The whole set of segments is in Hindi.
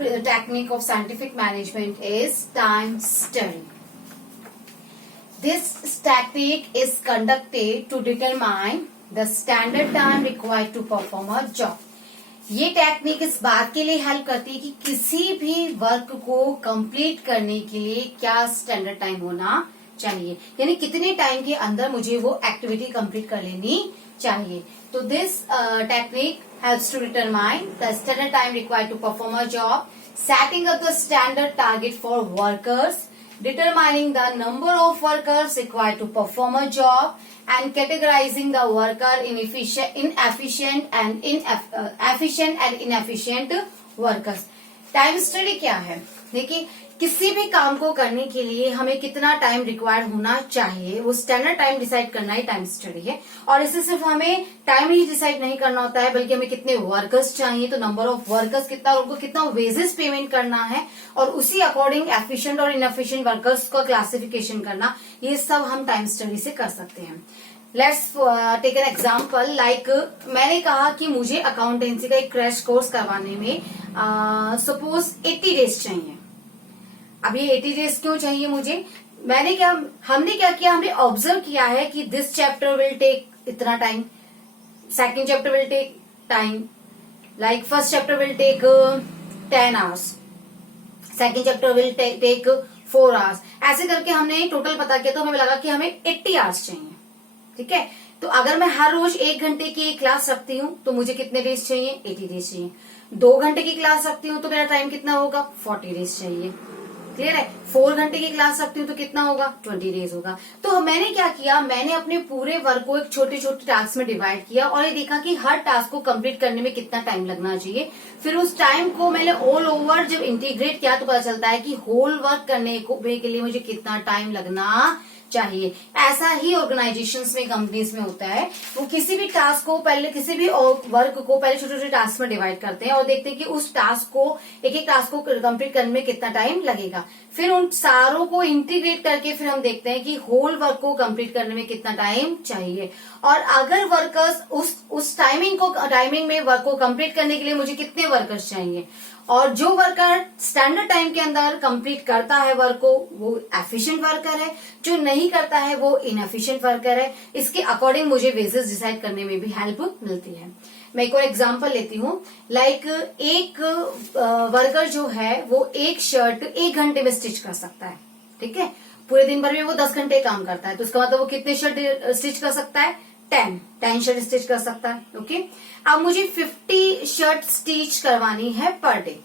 technique of scientific management is time study. This technique is conducted to determine the standard time required to perform a job. ये टेक्निक इस बात के लिए हेल्प करती है कि किसी भी वर्क को कंप्लीट करने के लिए क्या स्टैंडर्ड टाइम होना चाहिए, यानी कितने टाइम के अंदर मुझे वो एक्टिविटी कंप्लीट कर लेनी चाहिए. तो this technique helps to determine the standard time required to perform a job, setting up the standard target for workers, determining the number of workers required to perform a job, and categorizing the worker in efficient and inefficient workers. Time study क्या है? देखिए, किसी भी काम को करने के लिए हमें कितना टाइम रिक्वायर्ड होना चाहिए, वो स्टैंडर्ड टाइम डिसाइड करना ही टाइम स्टडी है. और इससे सिर्फ हमें टाइम ही डिसाइड नहीं करना होता है, बल्कि हमें कितने वर्कर्स चाहिए, तो नंबर ऑफ वर्कर्स कितना, उनको कितना वेजेस पेमेंट करना है, और उसी अकॉर्डिंग एफिशिएंट और इनएफिशिएंट वर्कर्स का क्लासिफिकेशन करना, ये सब हम टाइम स्टडी से कर सकते हैं. Let's take an example. Like मैंने कहा कि मुझे अकाउंटेंसी का एक क्रैश कोर्स करवाने में सपोज 80 डेज चाहिए. अब ये 80 डेज क्यों चाहिए मुझे? हमने क्या किया, हमने ऑब्जर्व किया है कि दिस चैप्टर विल टेक इतना time, second chapter will take time, like first chapter will take 10 hours, second chapter will take 4 hours. ऐसे करके हमने टोटल पता किया, तो हमें लगा कि हमें 80 आवर्स चाहिए. ठीक है, तो अगर मैं हर रोज 1 घंटे की क्लास रखती हूँ तो मुझे कितने डेज चाहिए? 80 डेज चाहिए. 2 घंटे की क्लास रखती हूँ तो मेरा टाइम कितना होगा? 40 डेज चाहिए. क्लियर है? 4 घंटे की क्लास रखती हूँ तो कितना होगा? 20 डेज होगा. तो मैंने क्या किया, मैंने अपने पूरे वर्क को एक छोटे छोटे टास्क में डिवाइड किया और ये देखा कि हर टास्क को कंप्लीट करने में कितना टाइम लगना चाहिए. फिर उस टाइम को मैंने ऑल ओवर जब इंटीग्रेट किया तो पता चलता है कि होल वर्क करने के लिए मुझे कितना टाइम लगना चाहिए. ऐसा ही ऑर्गेनाइजेशंस में, कंपनीज में होता है. वो किसी भी टास्क को पहले, किसी भी वर्क को पहले छोटे छोटे टास्क में डिवाइड करते हैं और देखते हैं कि उस टास्क को, एक एक टास्क को कंप्लीट करने में कितना टाइम लगेगा. फिर उन सारों को इंटीग्रेट करके फिर हम देखते हैं कि होल वर्क को कंप्लीट करने में कितना टाइम चाहिए. और अगर वर्कर्स उस टाइमिंग में वर्क को कंप्लीट करने के लिए मुझे कितने वर्कर्स चाहिए, और जो वर्कर स्टैंडर्ड टाइम के अंदर कंप्लीट करता है वर्क को, वो एफिशिएंट वर्कर है, जो नहीं करता है वो इनएफिशिएंट वर्कर है. इसके अकॉर्डिंग मुझे वेजेस डिसाइड करने में भी हेल्प मिलती है. मैं एक और एग्जांपल लेती हूँ. लाइक एक वर्कर जो है वो एक शर्ट 1 घंटे में स्टिच कर सकता है. ठीक है, पूरे दिन भर में वो 10 घंटे काम करता है, तो इसका मतलब वो कितने शर्ट स्टिच कर सकता है? 10 शर्ट स्टिच कर सकता है. ओके, अब मुझे 50 शर्ट स्टिच करवानी है पर डे.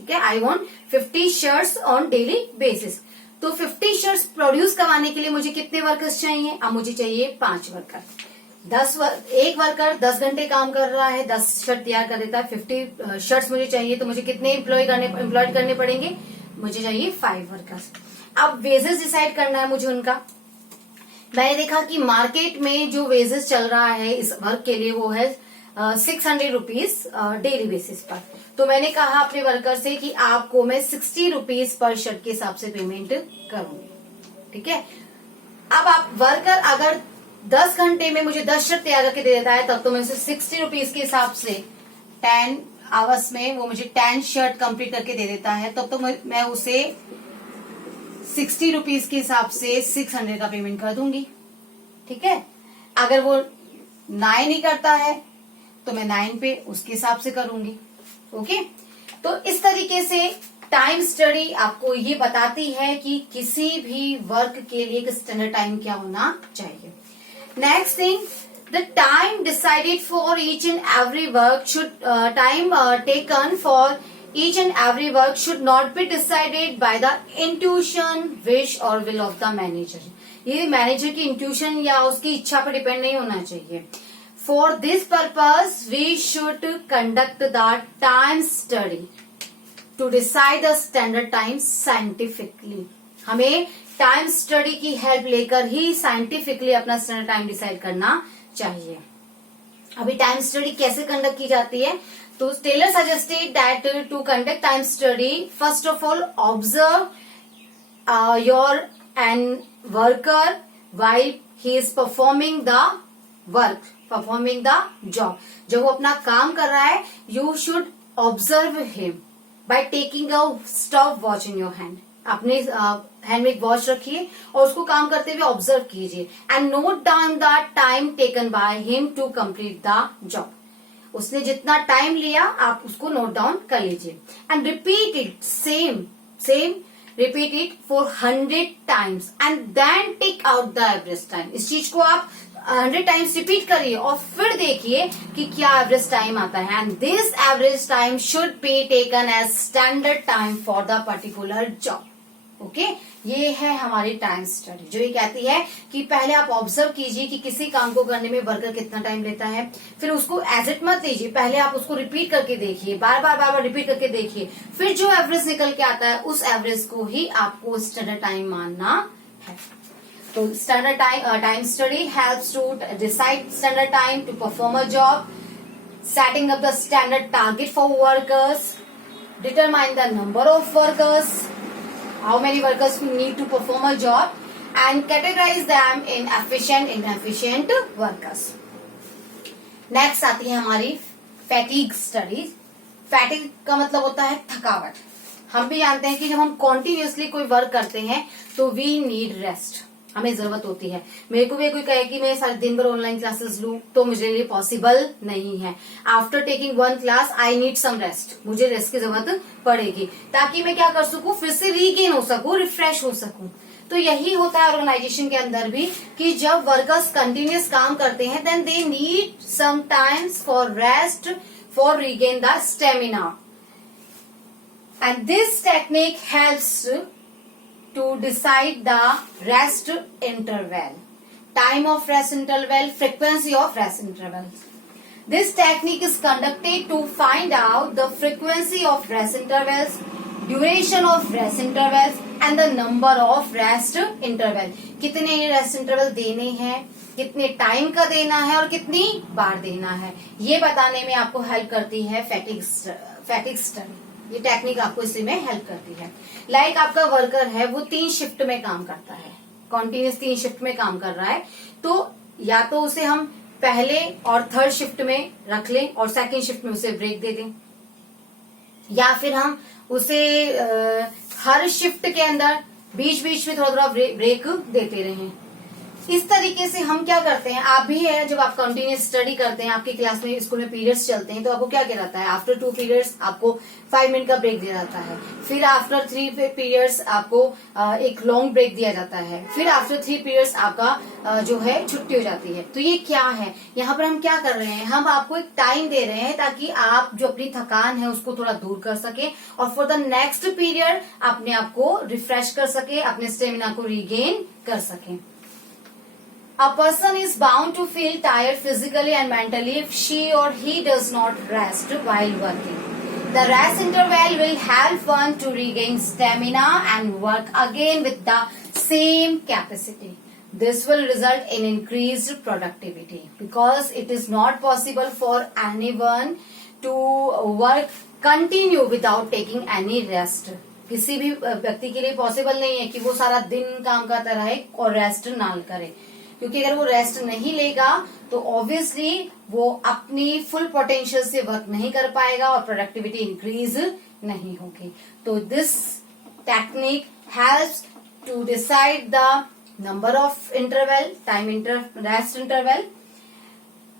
ठीक है, I want 50 shirts on daily basis. तो 50 शर्ट्स प्रोड्यूस करवाने के लिए मुझे कितने वर्कर्स चाहिए? अब मुझे चाहिए 5 वर्कर. एक वर्कर 10 घंटे काम कर रहा है, 10 शर्ट तैयार कर देता है. 50 शर्ट्स मुझे चाहिए, तो मुझे कितने एम्प्लॉयड करने पड़ेंगे? मुझे चाहिए 5 वर्कर्स. अब वेजेस डिसाइड करना है मुझे उनका. मैंने देखा कि मार्केट में जो वेजेस चल रहा है इस वर्क के लिए वो है 600 रुपीज डेली बेसिस पर. तो मैंने कहा अपने वर्कर से कि आपको मैं 60 रुपीज पर शर्ट के हिसाब से पेमेंट करूंगी. ठीक है, अब आप वर्कर अगर 10 घंटे में मुझे 10 शर्ट तैयार करके दे देता है, तब तो मैं उसे 60 रुपीज के हिसाब से 10 आवर्स में वो मुझे 10 शर्ट कंप्लीट करके दे देता है, तब तो मैं उसे 60 रुपीज के हिसाब से 600 का पेमेंट कर दूंगी. ठीक है, अगर वो 9 ही करता है तो मैं 9 पे उसके हिसाब से करूंगी. ओके, तो इस तरीके से टाइम स्टडी आपको ये बताती है कि किसी भी वर्क के लिए एक स्टैंडर्ड टाइम क्या होना चाहिए. Next thing, the time decided for each and every work should taken for each and every work should not be decided by the intuition, wish or will of the manager. ये मैनेजर की इंट्यूशन या उसकी इच्छा पर डिपेंड नहीं होना चाहिए. For this purpose, we should conduct the time study to decide the standard time scientifically. हमें टाइम स्टडी की हेल्प लेकर ही साइंटिफिकली अपना स्टैंडर्ड टाइम डिसाइड करना चाहिए. अभी टाइम स्टडी कैसे कंडक्ट की जाती है? तो Taylor suggested that to conduct time study, first of all observe your an worker while he is performing the work, performing the job. जब वो अपना काम कर रहा है, you should observe him by taking a stopwatch in your hand. अपने हैंड में एक वॉच रखिए और उसको काम करते हुए ऑब्जर्व कीजिए and note down the time taken by him to complete the job. उसने जितना टाइम लिया आप उसको नोट डाउन कर लीजिए and repeat it same repeat it for 100 times and then take out the average time. इस चीज को आप 100 टाइम्स रिपीट करिए और फिर देखिए कि क्या एवरेज टाइम आता है. And this average time should be taken as standard time for the particular job. Okay, ये है हमारी टाइम स्टडी जो ये कहती है कि पहले आप ऑब्जर्व कीजिए कि किसी काम को करने में वर्कर कितना टाइम लेता है. फिर उसको एज इट मत लीजिए, पहले आप उसको रिपीट करके देखिए, बार बार रिपीट करके देखिए. फिर जो एवरेज निकल के आता है उस एवरेज को ही आपको स्टैंडर्ड टाइम मानना है. तो standard time study helps to decide standard time to perform a job, setting up the standard target for workers, determine the number of workers, how many workers need to perform a job, and categorize them in efficient, inefficient workers. Next आती है हमारी fatigue studies. Fatigue का मतलब होता है थकावट. हम भी जानते हैं कि जब हम कंटिन्यूअसली कोई वर्क करते हैं तो वी नीड रेस्ट, हमें जरूरत होती है. मेरे को भी कोई कहे कि मैं सारे दिन भर ऑनलाइन क्लासेस लूं तो मुझे लिए पॉसिबल नहीं है. After taking 1 class I need some rest, मुझे रेस्ट की जरूरत पड़ेगी ताकि मैं क्या कर सकूं, फिर से रीगेन हो सकूं, रिफ्रेश हो सकूं. तो यही होता है ऑर्गेनाइजेशन के अंदर भी कि जब वर्कर्स कंटिन्यूअस काम करते हैं then they need some times for rest for regain the stamina. And this technique helps to decide the rest interval, time of rest interval, frequency of rest intervals. This technique is conducted to find out the frequency of rest intervals, duration of rest intervals and the number of rest interval. कितने rest interval देने हैं, कितने टाइम का देना है और कितनी बार देना है, ये बताने में आपको हेल्प करती है फैटिग स्टडी. ये टेक्निक आपको इसी में हेल्प करती है. लाइक आपका वर्कर है वो 3 शिफ्ट में काम करता है, कॉन्टिन्यूस 3 शिफ्ट में काम कर रहा है, तो या तो उसे हम पहले और 3rd शिफ्ट में रख लें और 2nd शिफ्ट में उसे ब्रेक दे दें, या फिर हम उसे हर शिफ्ट के अंदर बीच बीच में थोड़ा थोड़ा ब्रेक देते रहें. इस तरीके से हम क्या करते हैं, आप भी है जब आप कंटिन्यूस स्टडी करते हैं, आपकी क्लास में स्कूल में पीरियड्स चलते हैं तो आपको क्या रहता है, आफ्टर 2 पीरियड्स आपको 5 मिनट का ब्रेक दिया जाता है, फिर आफ्टर 3 पीरियड्स आपको एक लॉन्ग ब्रेक दिया जाता है, फिर आफ्टर 3 पीरियड्स आपका जो है छुट्टी हो जाती है. तो ये क्या है, यहाँ पर हम क्या कर रहे हैं, हम आपको एक टाइम दे रहे हैं ताकि आप जो अपनी थकान है उसको थोड़ा दूर कर सके और फॉर द नेक्स्ट पीरियड अपने आप को रिफ्रेश कर सके, अपने स्टेमिना को रीगेन कर सके. A person is bound to feel tired physically and mentally if she or he does not rest while working. The rest interval will help one to regain stamina and work again with the same capacity. This will result in increased productivity because it is not possible for anyone to work continue without taking any rest. किसी भी व्यक्ति के लिए पॉसिबल नहीं है कि वो सारा दिन काम करता रहे और रेस्ट ना करे, क्योंकि अगर वो रेस्ट नहीं लेगा तो ऑब्वियसली वो अपनी फुल पोटेंशियल से वर्क नहीं कर पाएगा और प्रोडक्टिविटी इंक्रीज नहीं होगी. तो this technique helps to decide the number of interval, rest interval,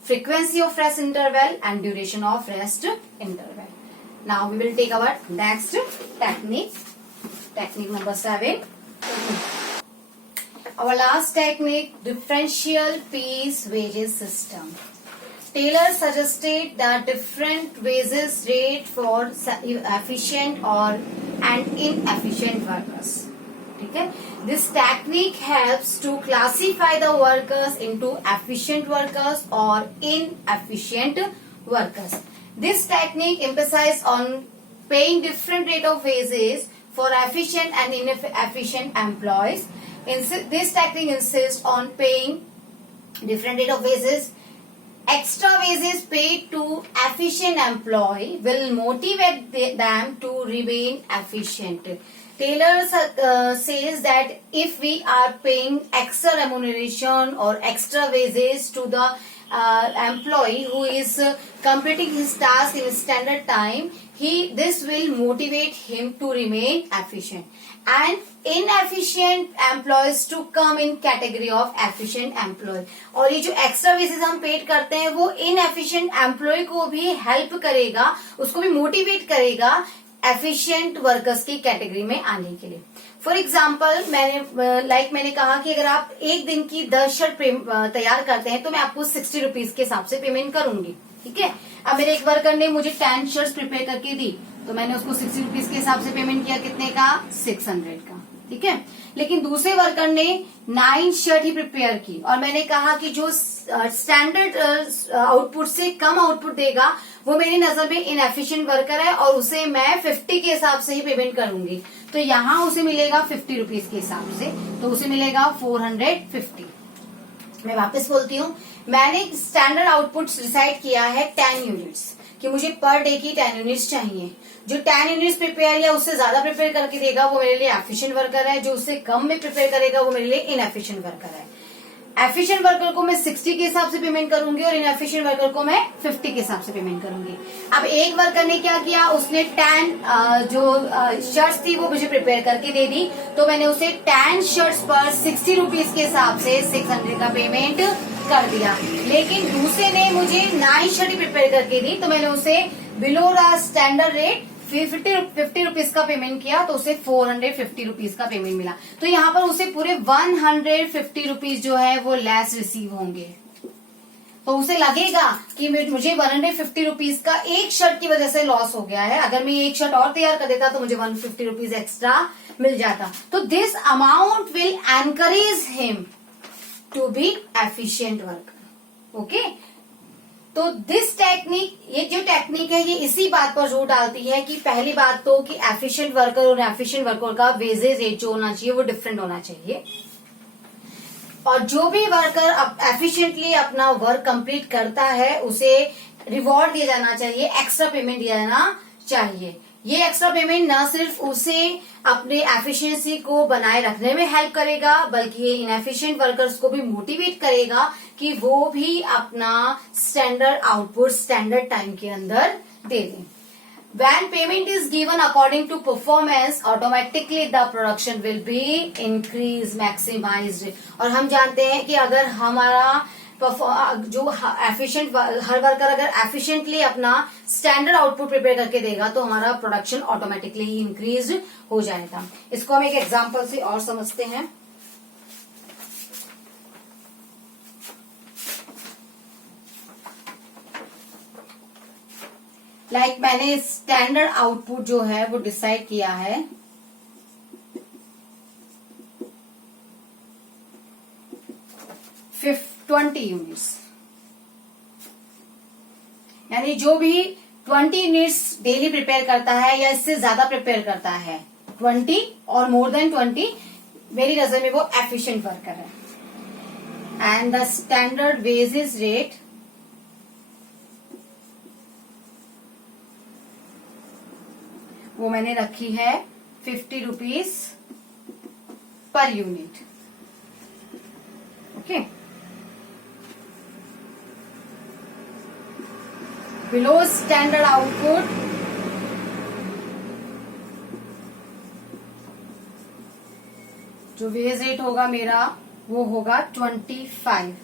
frequency of rest interval and duration of rest interval. Now we will take our next technique number 7. Our last technique, differential piece wages system. Taylor suggested that different wages rate for efficient and inefficient workers. Okay? This technique helps to classify the workers into efficient workers or inefficient workers. This technique emphasizes on paying different rate of wages for efficient and inefficient employees. This technique insists on paying different rate of wages. Extra wages paid to efficient employee will motivate them to remain efficient. Taylor says that if we are paying extra remuneration or extra wages to the employee who is completing his task in standard time, this will motivate him to remain efficient and inefficient employees to come in category of efficient employee. और ये जो एक्स्ट्रा वेजेस हम पेड करते हैं वो इनएफिशिएंट एम्प्लॉय को भी हेल्प करेगा, उसको भी मोटिवेट करेगा एफिशिएंट वर्कर्स की कैटेगरी में आने के लिए. फॉर एग्जाम्पल मैंने कहा कि अगर आप एक दिन की 10 शर्ट तैयार करते हैं तो मैं आपको 60 रुपीज के हिसाब से पेमेंट करूंगी. ठीक है. अब मेरे एक वर्कर ने मुझे 10 शर्ट्स प्रिपेयर करके दी तो मैंने उसको 60 रुपीज के हिसाब से पेमेंट किया. कितने का? 600 का. ठीक है. लेकिन दूसरे वर्कर ने 9 शर्ट ही प्रिपेयर की और मैंने कहा कि जो स्टैंडर्ड आउटपुट से कम आउटपुट देगा वो मेरी नजर में इनएफिशिएंट वर्कर है और उसे मैं 50 के हिसाब से ही पेमेंट करूंगी. तो यहाँ उसे मिलेगा 50 रुपीज के हिसाब से, तो उसे मिलेगा 450. मैं वापस बोलती हूँ, मैंने स्टैंडर्ड आउटपुट डिसाइड किया है 10 यूनिट्स कि मुझे पर डे की 10 यूनिट्स चाहिए. जो 10 यूनिट्स प्रिपेयर या उससे ज्यादा प्रिपेयर करके देगा वो मेरे लिए एफिशिएंट वर्कर है, जो उससे कम में प्रिपेयर करेगा वो मेरे लिए इनएफिशिएंट वर्कर है. एफिशिएंट वर्कर को मैं 60 के हिसाब से पेमेंट करूंगी और इनएफिशिएंट वर्कर को मैं 50 के हिसाब से पेमेंट करूंगी. अब एक वर्कर ने क्या किया, उसने 10 जो शर्ट्स थी वो मुझे प्रिपेयर करके दे दी, तो मैंने उसे 10 शर्ट्स पर 60 रुपीज के हिसाब से 600 का पेमेंट कर दिया. लेकिन दूसरे ने मुझे 9 शर्ट प्रिपेयर करके दी तो मैंने उसे below the standard rate 50 rupees का पेमेंट किया, तो उसे 450 रुपीज का पेमेंट मिला. तो यहाँ पर उसे पूरे 150 रुपीज जो है वो लेस रिसीव होंगे. तो उसे लगेगा कि मुझे 150 रुपीज का एक शर्ट की वजह से लॉस हो गया है. अगर मैं एक शर्ट और तैयार कर देता तो मुझे 150 रुपीज एक्स्ट्रा मिल जाता. तो this amount will encourage him to be efficient worker. Okay. तो दिस टेक्निक, ये जो टेक्निक है ये इसी बात पर जोर डालती है कि पहली बात तो कि एफिशिएंट वर्कर और एफिशिएंट वर्कर का वेजेज रेट जो होना चाहिए वो डिफरेंट होना चाहिए. और जो भी वर्कर एफिशिएंटली अपना वर्क कंप्लीट करता है उसे रिवॉर्ड दिया जाना चाहिए, एक्स्ट्रा पेमेंट दिया जाना चाहिए. ये एक्स्ट्रा पेमेंट न सिर्फ उसे अपने एफिशिएंसी को बनाए रखने में हेल्प करेगा बल्कि ये इनएफिशिएंट वर्कर्स को भी मोटिवेट करेगा कि वो भी अपना स्टैंडर्ड आउटपुट स्टैंडर्ड टाइम के अंदर दे दें. When payment is given according to performance, automatically the production will be increased, maximized. और हम जानते हैं कि अगर हमारा जो एफिशिएंट हर वर्कर अगर एफिशिएंटली अपना स्टैंडर्ड आउटपुट प्रिपेयर करके देगा तो हमारा प्रोडक्शन ऑटोमेटिकली इंक्रीज हो जाएगा. इसको हम एक एग्जांपल से और समझते हैं. मैंने स्टैंडर्ड आउटपुट जो है वो डिसाइड किया है 20 यूनिट्स, यानी जो भी 20 यूनिट्स डेली प्रिपेयर करता है या इससे ज्यादा प्रिपेयर करता है 20 और मोर देन 20, मेरी नजर में वो एफिशिएंट वर्कर है. And the standard wages rate वो मैंने रखी है 50 rupees per unit. Okay. Below standard output जो वेज रेट होगा मेरा वो होगा 25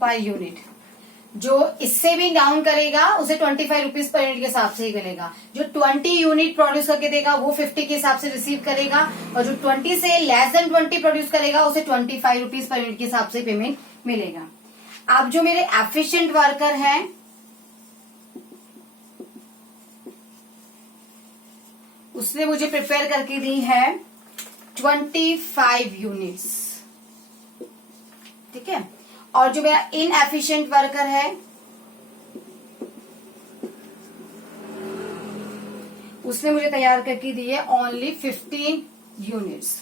पर यूनिट. जो इससे भी डाउन करेगा उसे 25 रुपीज पर यूनिट के हिसाब से ही मिलेगा. जो 20 यूनिट प्रोड्यूस करके देगा वो 50 के हिसाब से रिसीव करेगा और जो 20 से लेस देन 20 प्रोड्यूस करेगा उसे 25 रुपीज पर यूनिट के हिसाब से पेमेंट मिलेगा. अब जो मेरे एफिशिएंट वर्कर हैं उसने मुझे प्रिपेयर करके दी है 25 यूनिट्स. ठीक है. और जो मेरा इनएफिशिएंट वर्कर है उसने मुझे तैयार करके दी है ओनली 15 यूनिट्स.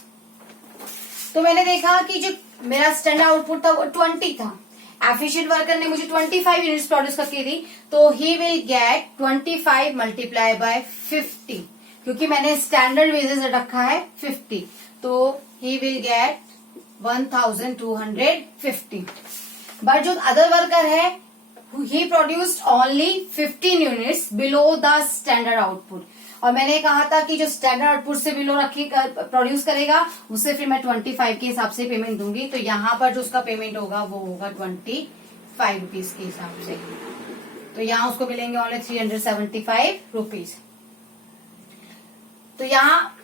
तो मैंने देखा कि जो मेरा स्टैंडर्ड आउटपुट था वो 20 था. एफिशिएंट वर्कर ने मुझे 25 यूनिट्स प्रोड्यूस करके दी तो he will get 25 multiply by 50, क्योंकि मैंने स्टैंडर्ड वेजेस रखा है 50, तो ही विल गेट 1250. बट जो अदर वर्कर है he produced only 15 units below the standard output. और मैंने कहा था कि जो स्टैंडर्ड आउटपुट से बिलो रखी प्रोड्यूस करेगा उससे फिर मैं 25 के हिसाब से पेमेंट दूंगी। तो यहाँ पर जो उसका पेमेंट होगा वो होगा 25 रुपीज के हिसाब से। तो यहाँ उसको मिलेंगे ओनली 375 रुपीज। तो यहाँ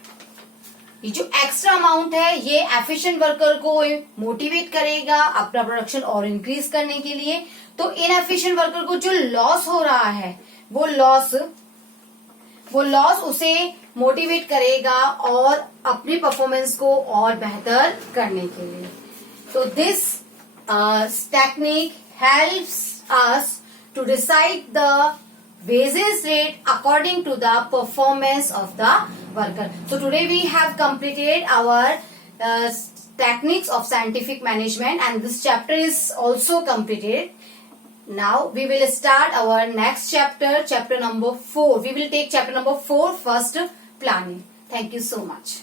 ये जो एक्स्ट्रा अमाउंट है ये एफिशिएंट वर्कर को मोटिवेट करेगा अपना प्रोडक्शन और इंक्रीज करने के लिए। तो इनएफिशिएंट वर्कर को जो लॉस हो रहा है वो लॉस उसे मोटिवेट करेगा और अपनी परफॉर्मेंस को और बेहतर करने के लिए। तो this technique helps us to decide the wages rate according to the performance of the worker. So today we have completed our techniques of scientific management and this chapter is also completed. Now we will start our next chapter number 4. We will take chapter number 4 first, planning. Thank you so much.